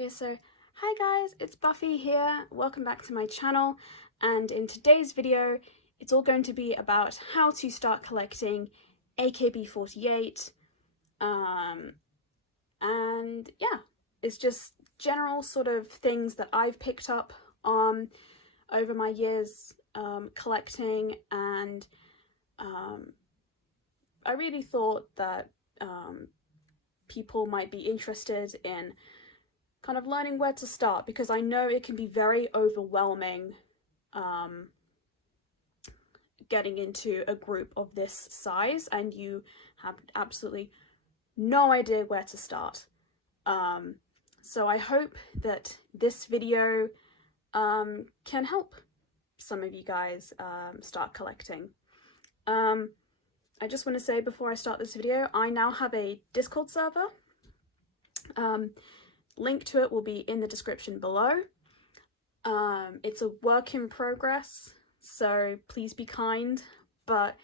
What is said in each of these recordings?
Okay, so hi guys, it's Buffy here. Welcome back to my channel, and in today's video it's all going to be about how to start collecting AKB48 and yeah, it's just general sort of things that I've picked up over my years collecting, and I really thought that people might be interested in kind of learning where to start, because I know it can be very overwhelming getting into a group of this size and you have absolutely no idea where to start. So I hope that this video can help some of you guys start collecting. I just want to say before I start this video, I now have a Discord server. Link to it will be in the description below. It's a work in progress, so please be kind, but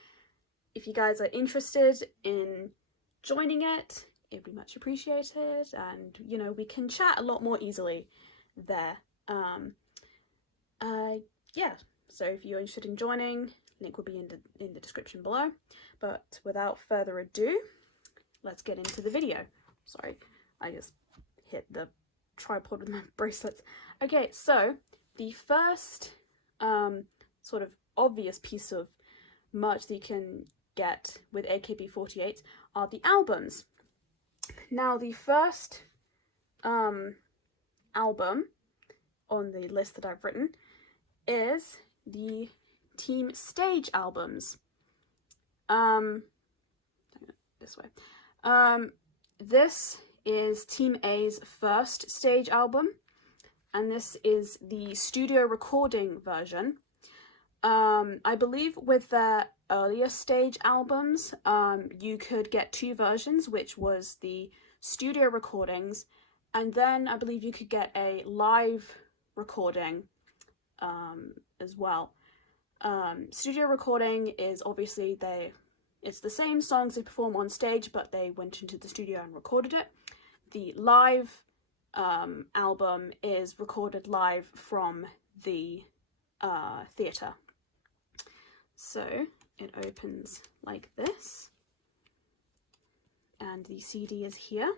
if you guys are interested in joining it, it'd be much appreciated, and you know, we can chat a lot more easily there. Yeah, so if you're interested in joining, link will be in the description below. But without further ado, let's get into the video. Sorry, I just hit the tripod with my bracelets. Okay, so the first sort of obvious piece of merch that you can get with AKB48 are the albums. Now, the first album on the list that I've written is the Team Stage albums. This way. This is Team A's first stage album, and this is the studio recording version. I believe with their earlier stage albums, you could get two versions, which was the studio recordings, and then I believe you could get a live recording as well. Studio recording is obviously it's the same songs they perform on stage, but they went into the studio and recorded it. The live album is recorded live from the theatre. So it opens like this, and the CD is here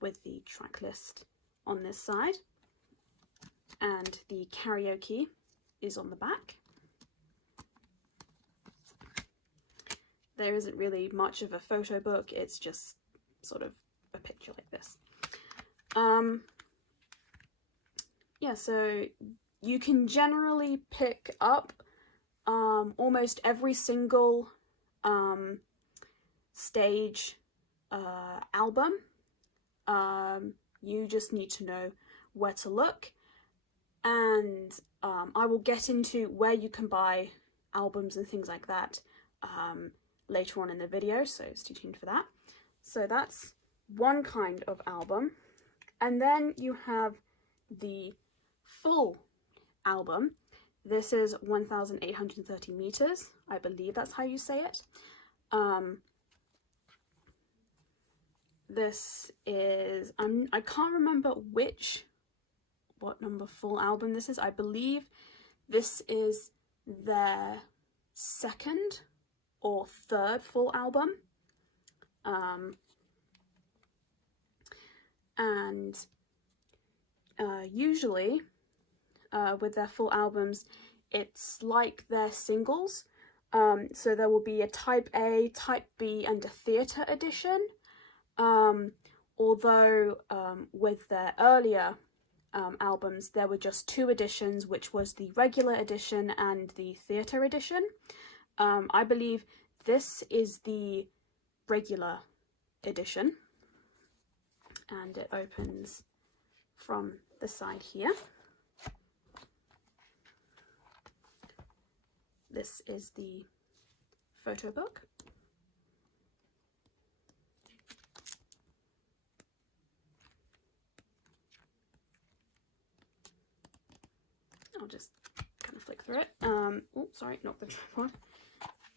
with the track list on this side, and the karaoke is on the back. There isn't really much of a photo book, it's just sort of a picture like this. Yeah, so you can generally pick up almost every single stage album. You just need to know where to look, and I will get into where you can buy albums and things like that later on in the video, so stay tuned for that. So that's one kind of album, and then you have the full album. This is 1,830 meters. I believe that's how you say it. This is, I can't remember what number full album this is. I believe this is their second or third full album. And usually with their full albums, it's like their singles. So there will be a Type A, Type B, and a theatre edition. Although with their earlier albums, there were just two editions, which was the regular edition and the theatre edition. I believe this is the regular edition, and it opens from the side here. This is the photo book. I'll just kind of flick through it. Oh, sorry, not the tripod.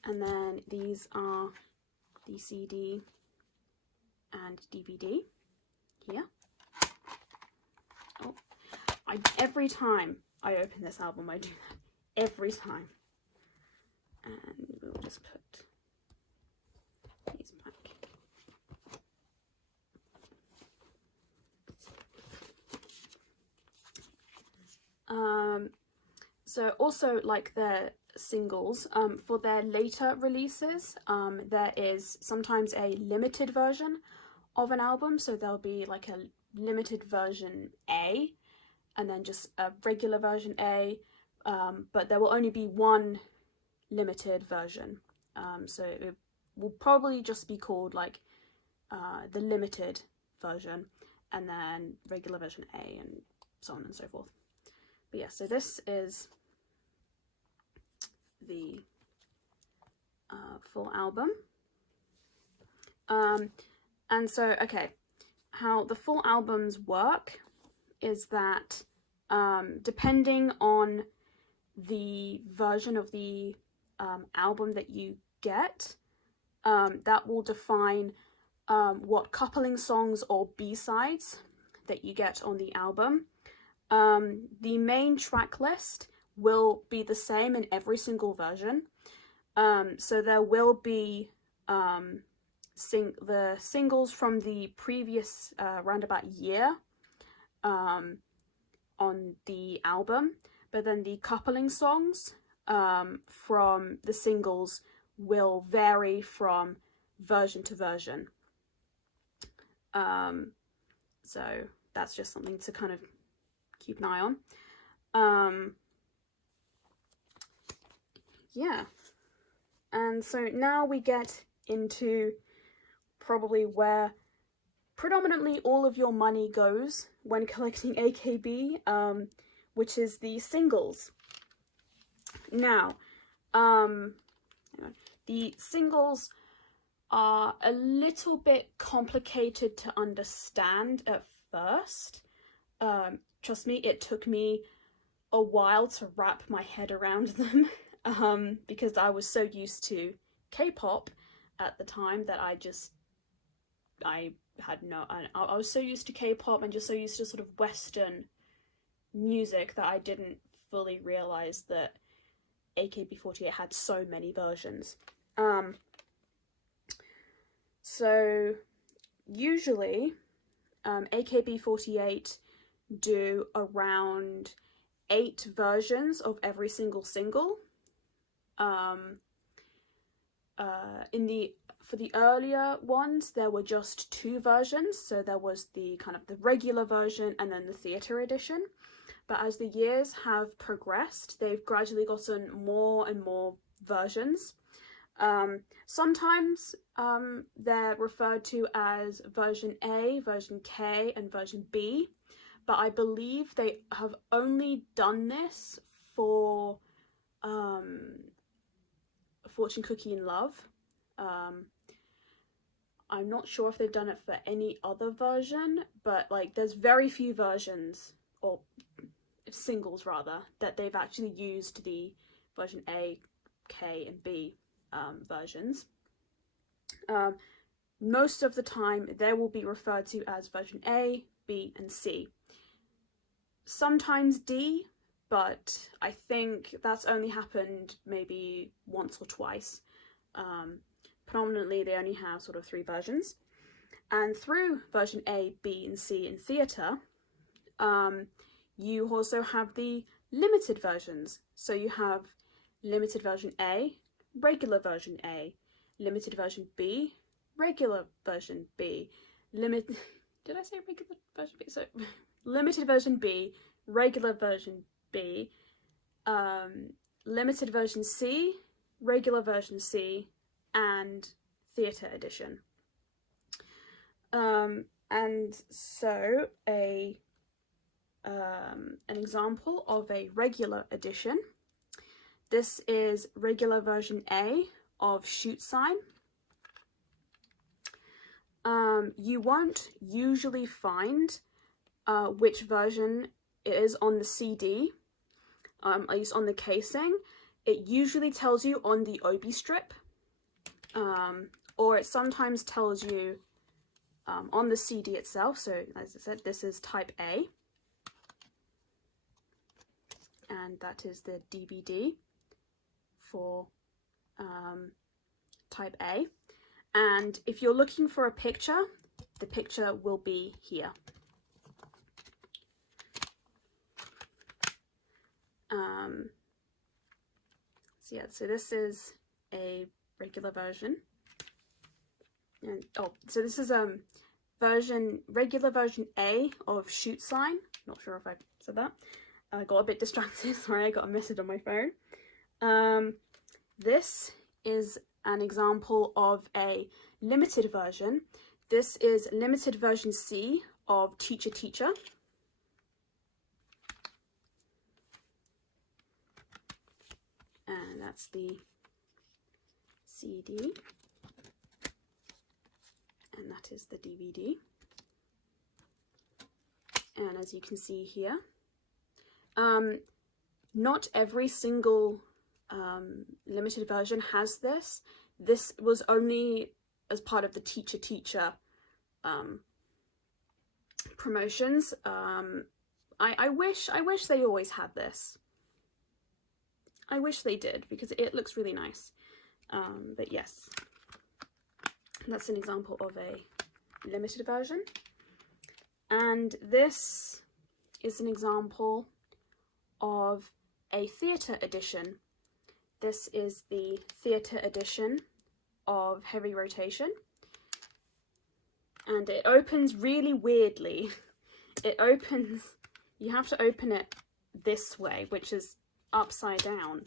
And then these are the CD and DVD here. Every time I open this album, I do that. Every time. And we'll just put these back. So also, like their singles, for their later releases, there is sometimes a limited version of an album. So there'll be like a limited version A, and then just a regular version A, but there will only be one limited version. So it will probably just be called like the limited version, and then regular version A, and so on and so forth. But yeah, so this is the full album. And so, okay, how the full albums work is that depending on the version of the album that you get, that will define what coupling songs or B-sides that you get on the album. The main track list will be the same in every single version. So there will be the singles from the previous roundabout year on the album, but then the coupling songs from the singles will vary from version to version. So that's just something to kind of keep an eye on. Yeah, and so now we get into probably where predominantly all of your money goes when collecting AKB, which is the singles. Now, the singles are a little bit complicated to understand at first. Trust me, it took me a while to wrap my head around them, because I was so used to K-pop at the time that I was so used to K-pop and just so used to sort of Western music that I didn't fully realize that AKB48 had so many versions. So usually AKB48 do around 8 versions of every single single. For the earlier ones, there were just 2 versions. So there was the kind of the regular version and then the theatre edition. But as the years have progressed, they've gradually gotten more and more versions. Sometimes they're referred to as version A, version K, and version B. But I believe they have only done this for Fortune Cookie in Love. I'm not sure if they've done it for any other version, but like there's very few versions, or singles rather, that they've actually used the version A, K, and B versions. Most of the time they will be referred to as version A, B, and C. Sometimes D, but I think that's only happened maybe once or twice. Predominantly they only have sort of 3 versions. And through version A, B, and C in theatre, you also have the limited versions. So you have limited version A, regular version A, limited version B, regular version B, did I say regular version B? So limited version B, regular version B, limited version C, regular version C, and theatre edition. And so an example of a regular edition. This is regular version A of Shoot Sign. You won't usually find which version it is on the CD, at least on the casing. It usually tells you on the obi strip, or it sometimes tells you on the CD itself. So as I said, this is type A. and that is the DVD for type A. And if you're looking for a picture, the picture will be here. So yeah, so this is a regular version, and so this is regular version A of shoot sign. Not sure if I said that. I got a bit distracted. Sorry, I got a message on my phone. This is an example of a limited version. This is limited version C of Teacher Teacher. And that's the CD. And that is the DVD. And as you can see here, not every single limited version has this. This was only as part of the Teacher Teacher promotions. I wish they always had this. I wish they did, because it looks really nice. But yes, that's an example of a limited version. And this is an example of a theatre edition. This is the theatre edition of Heavy Rotation. And it opens really weirdly. It opens, you have to open it this way, which is upside down.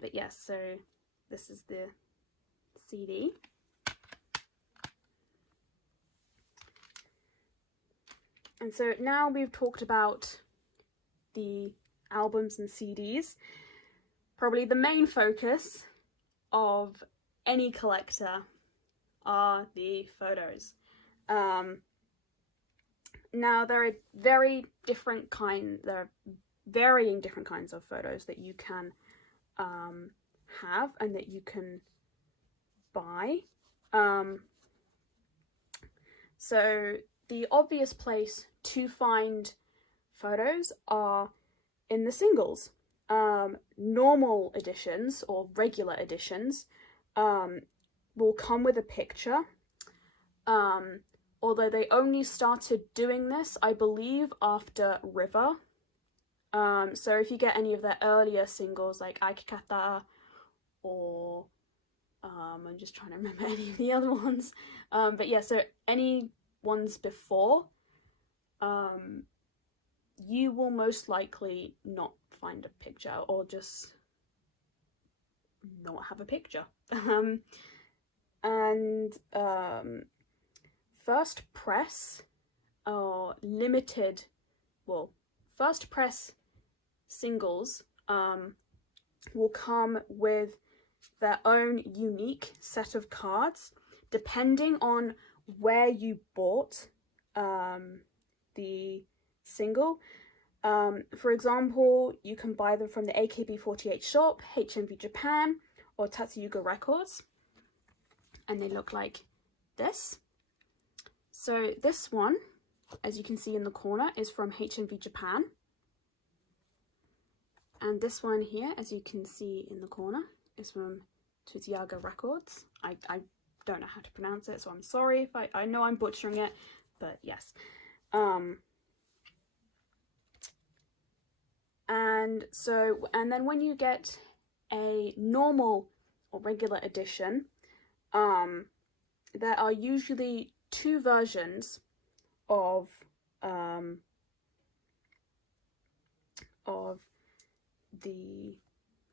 But yes, so this is the CD. And so now we've talked about the albums and CDs. Probably the main focus of any collector are the photos. Now there are varying different kinds of photos that you can have and that you can buy. So the obvious place to find photos are in the singles. Normal editions or regular editions will come with a picture, although they only started doing this, I believe, after River. So if you get any of their earlier singles like Aikikata, or I'm just trying to remember any of the other ones, but yeah, so any ones before, you will most likely not find a picture, or just not have a picture. First press or limited, well, first press singles will come with their own unique set of cards depending on where you bought the single. For example, you can buy them from the AKB48 shop, HMV Japan, or Tatsuyuga Records, and they look like this. So this one, as you can see in the corner, is from HMV Japan, and this one here, as you can see in the corner, is from Tatsuyuga Records. I don't know how to pronounce it, so I'm sorry if I know I'm butchering it, but yes. And then when you get a normal or regular edition, there are usually two versions of the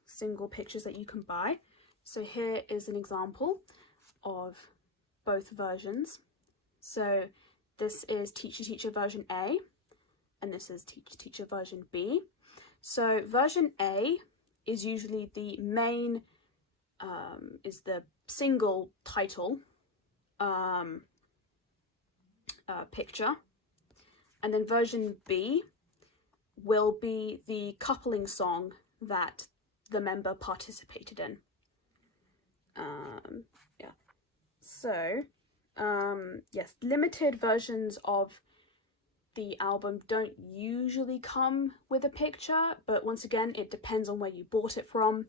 single pictures that you can buy. So here is an example of both versions. So this is Teacher Teacher version A, and this is Teacher Teacher version B. So version A is usually the main, is the single title picture, and then version B will be the coupling song that the member participated in. Yeah. So, yes, limited versions of the album don't usually come with a picture, but once again, it depends on where you bought it from.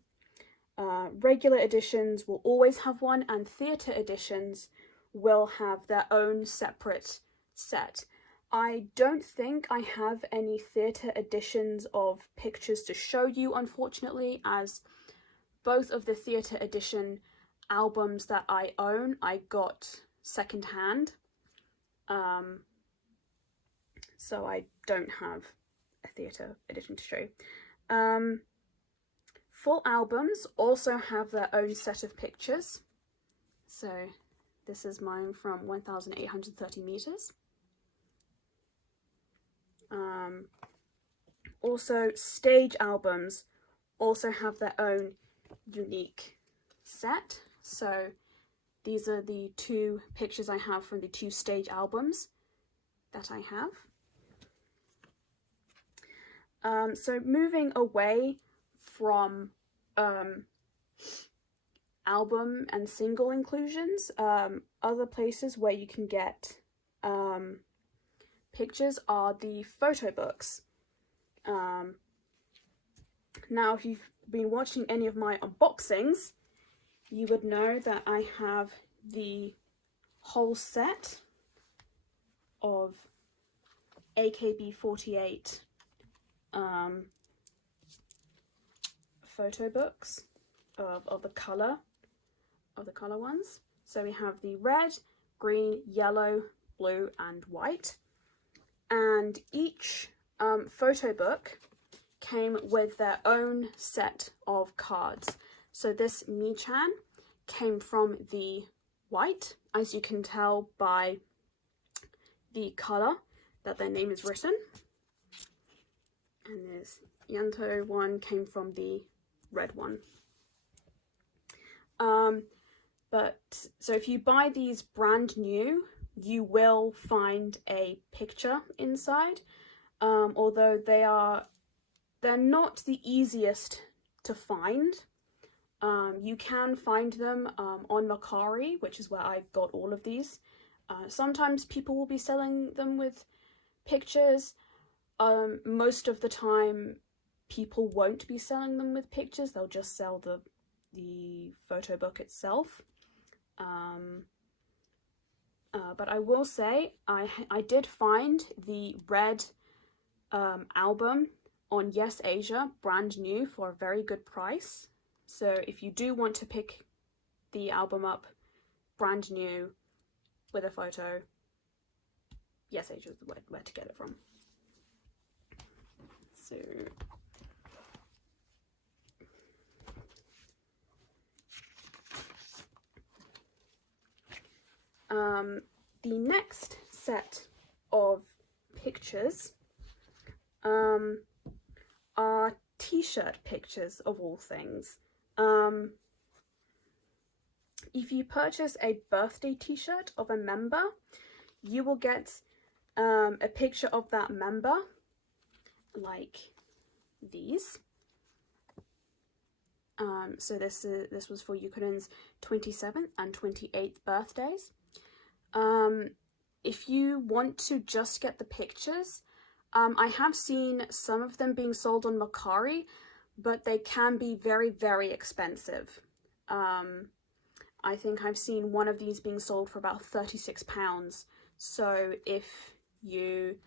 Regular editions will always have one, and theatre editions will have their own separate set. I don't think I have any theatre editions of pictures to show you, unfortunately, as both of the theatre edition albums that I own, I got secondhand. So I don't have a theatre edition to show you. Full albums also have their own set of pictures. So this is mine from 1,830 meters. Also, stage albums also have their own unique set. So these are the 2 pictures I have from the 2 stage albums that I have. So moving away from album and single inclusions, other places where you can get pictures are the photo books. Now, if you've been watching any of my unboxings, you would know that I have the whole set of AKB48 photo books of the color ones. So we have the red, green, yellow, blue, and white. And each photo book came with their own set of cards. So this Mi-chan came from the white, as you can tell by the color that their name is written. And this Yanto one came from the red one. So if you buy these brand new, you will find a picture inside, although they're not the easiest to find. You can find them on Mercari, which is where I got all of these. Sometimes people will be selling them with pictures. Most of the time people won't be selling them with pictures, they'll just sell the photo book itself. But I will say I did find the red album on Yes Asia brand new for a very good price. So if you do want to pick the album up brand new with a photo, Yes Asia is where to get it from. So the next set of pictures are t-shirt pictures of all things. If you purchase a birthday t-shirt of a member, you will get a picture of that member, like these. So this was for Yukorin's 27th and 28th birthdays. If you want to just get the pictures, I have seen some of them being sold on Mercari, but they can be very, very expensive. I think I've seen one of these being sold for about £36. So if you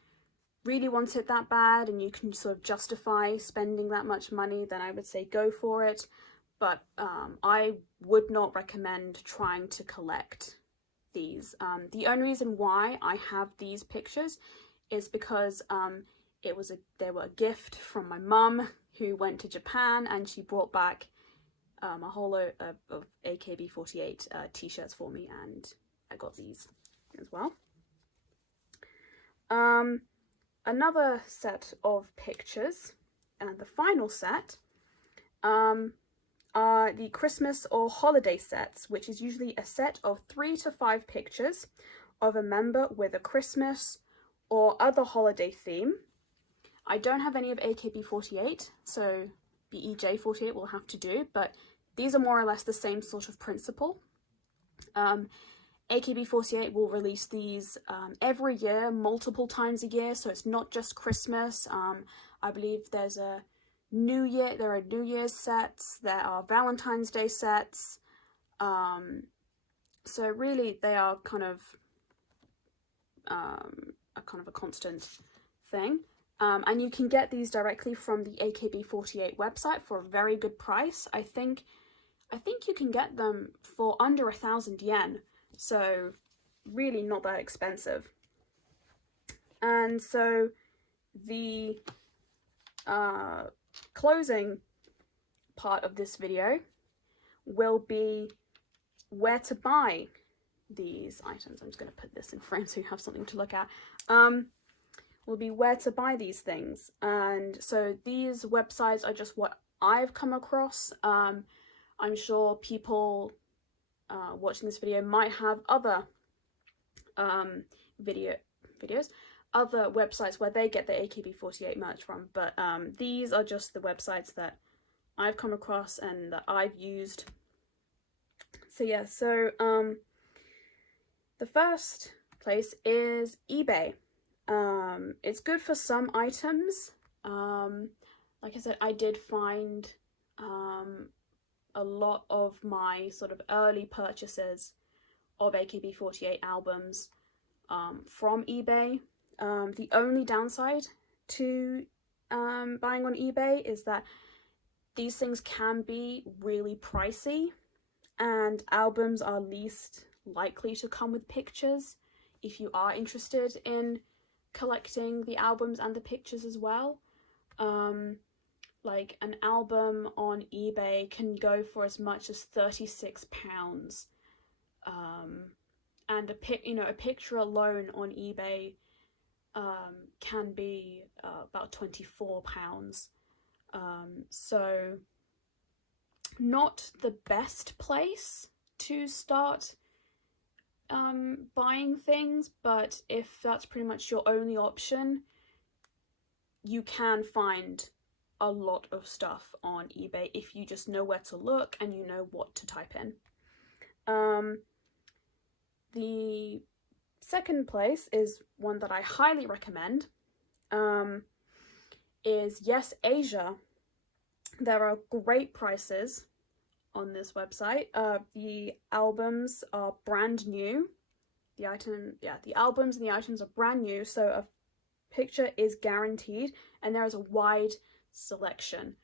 really want it that bad and you can sort of justify spending that much money, then I would say go for it. But I would not recommend trying to collect these. The only reason why I have these pictures is because they were a gift from my mum, who went to Japan, and she brought back a whole load of AKB48 t-shirts for me, and I got these as well. Another set of pictures, and the final set, are the Christmas or holiday sets, which is usually a set of 3 to 5 pictures of a member with a Christmas or other holiday theme. I don't have any of AKB48, so BEJ48 will have to do, but these are more or less the same sort of principle. AKB48 will release these every year, multiple times a year, so it's not just Christmas. I believe there's a New Year, there are New Year's sets, there are Valentine's Day sets, so really they are kind of a constant thing. And you can get these directly from the AKB48 website for a very good price. I think you can get them for under 1,000 yen, so really not that expensive. And so the closing part of this video will be where to buy these items. I'm just going to put this in frame so you have something to look at. Will be where to buy these things. And so these websites are just what I've come across. I'm sure people watching this video might have other videos, other websites where they get the AKB48 merch from, but these are just the websites that I've come across and that I've used. So yeah, so the first place is eBay. It's good for some items. Like I said, I did find a lot of my sort of early purchases of AKB48 albums from eBay. The only downside to buying on eBay is that these things can be really pricey, and albums are least likely to come with pictures if you are interested in collecting the albums and the pictures as well. Like an album on eBay can go for as much as £36, and a picture alone on eBay can be about £24. So not the best place to start buying things, but if that's pretty much your only option, you can find a lot of stuff on eBay if you just know where to look and you know what to type in. The second place is one that I highly recommend, is Yes Asia. There are great prices on this website. The albums are brand new. The albums and the items are brand new, so a picture is guaranteed, and there is a wide selection.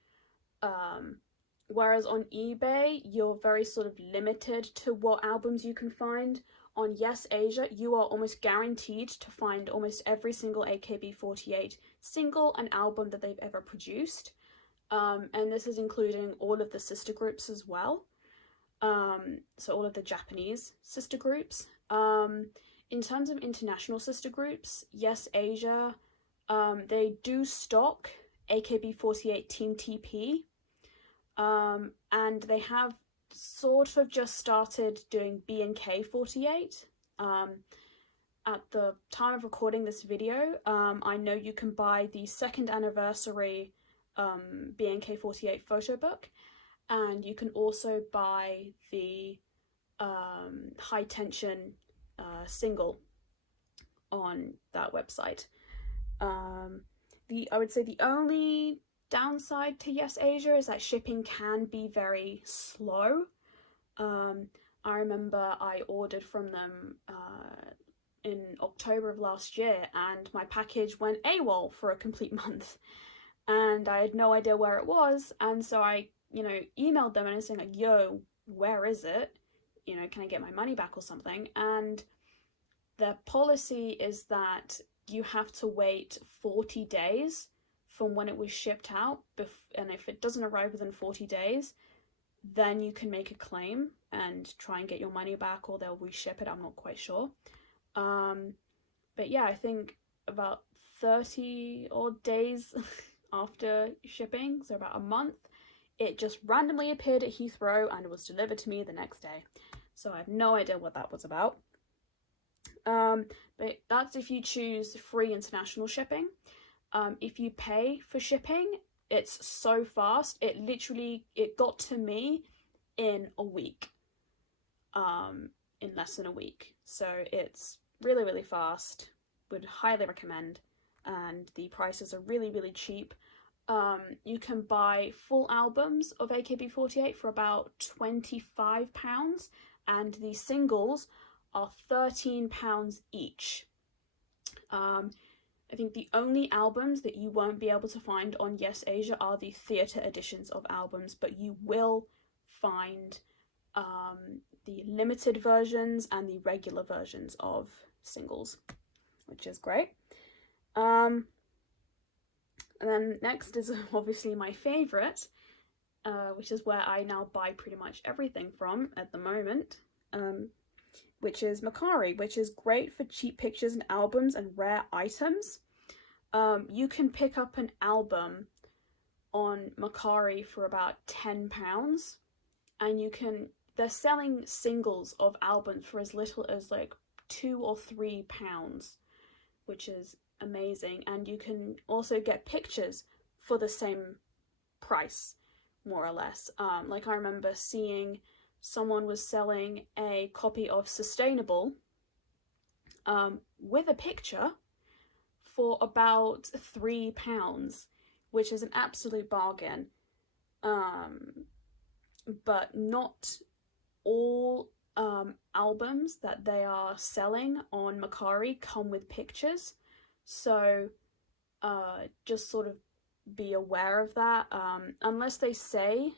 Whereas on eBay, you're very sort of limited to what albums you can find. On Yes Asia, you are almost guaranteed to find almost every single AKB48 single and album that they've ever produced. And this is including all of the sister groups as well. So all of the Japanese sister groups. In terms of international sister groups, Yes Asia, they do stock AKB48 Team TP. And they have sort of just started doing BNK48. At the time of recording this video, I know you can buy the 2nd anniversary BNK48 photo book, and you can also buy the high tension single on that website. I would say the only downside to Yes Asia is that shipping can be very slow. I remember I ordered from them in October of last year, and my package went AWOL for a complete month, and I had no idea where it was, and so I, emailed them and I was saying like, yo, where is it? Can I get my money back or something? And their policy is that you have to wait 40 days from when it was shipped out, and if it doesn't arrive within 40 days, then you can make a claim and try and get your money back, or they'll reship it. I'm not quite sure. But yeah, I think about 30 odd days after shipping, so about a month, it just randomly appeared at Heathrow and was delivered to me the next day. So I have no idea what that was about. But that's if you choose free international shipping. If you pay for shipping, it's so fast. It got to me in a week. in less than a week. So it's really, really fast. Would highly recommend. And the prices are really, really cheap. You can buy full albums of AKB48 for about £25, and the singles are £13 each. I think the only albums that you won't be able to find on Yes Asia are the theatre editions of albums, but you will find the limited versions and the regular versions of singles, which is great. And then next is obviously my favourite, which is where I now buy pretty much everything from at the moment, which is Mercari, which is great for cheap pictures and albums and rare items. You can pick up an album on Mercari for about £10, and they're selling singles of albums for as little as like £2 or £3, which is amazing. And you can also get pictures for the same price, more or less. Like I remember seeing someone was selling a copy of Sustainable with a picture for about £3, which is an absolute bargain. But not all albums that they are selling on Mercari come with pictures, so just sort of be aware of that. Unless they say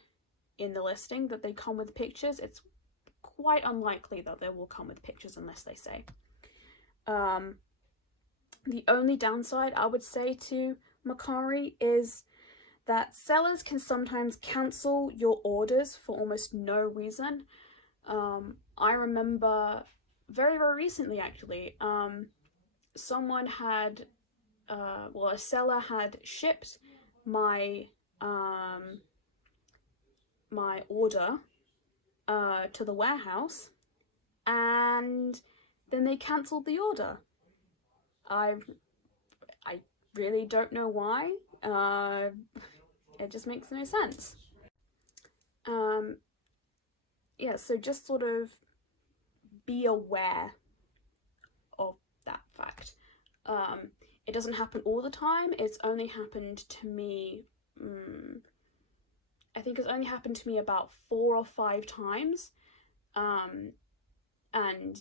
in the listing that they come with pictures, it's quite unlikely that they will come with pictures unless they say. The only downside I would say to Mercari is that sellers can sometimes cancel your orders for almost no reason. I remember very, very recently actually, someone had, a seller had shipped my my order to the warehouse, and then they cancelled the order. I really don't know why. It just makes no sense. Yeah, so just sort of be aware of that fact. It doesn't happen all the time. It's only happened to me, I think it's only happened to me about 4 or 5 times. And,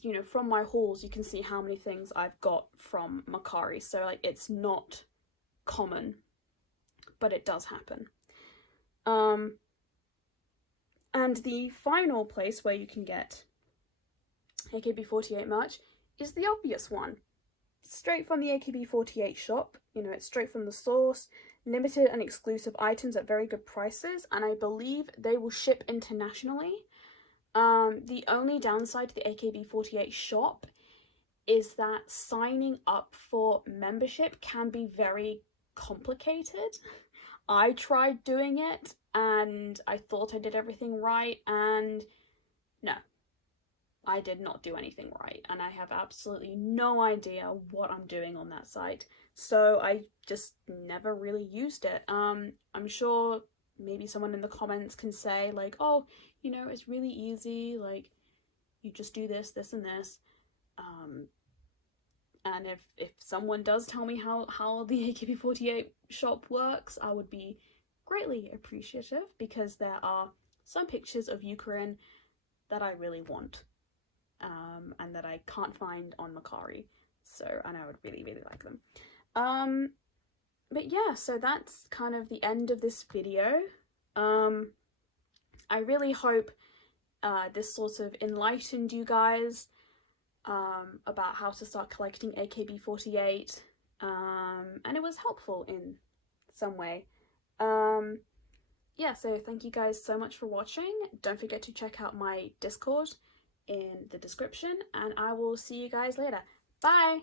you know, from my hauls, you can see how many things I've got from Mercari. So, like, it's not common, but it does happen. And the final place where you can get AKB48 merch is the obvious one. Straight from the AKB48 shop. You know, it's straight from the source. Limited and exclusive items at very good prices. And I believe they will ship internationally. The only downside to the AKB48 shop is that signing up for membership can be very complicated. I tried doing it and I thought I did everything right, and no, I did not do anything right, and I have absolutely no idea what I'm doing on that site, so I just never really used it. I'm sure maybe someone in the comments can say like, oh, you know, it's really easy, like, you just do this, this, and this. And if someone does tell me how the AKB48 shop works, I would be greatly appreciative, because there are some pictures of Ukraine that I really want, and that I can't find on Mercari. So, and I would really, really like them. But yeah, so that's kind of the end of this video. I really hope this sort of enlightened you guys about how to start collecting AKB48, and it was helpful in some way. Yeah, so thank you guys so much for watching. Don't forget to check out my Discord in the description, and I will see you guys later. Bye!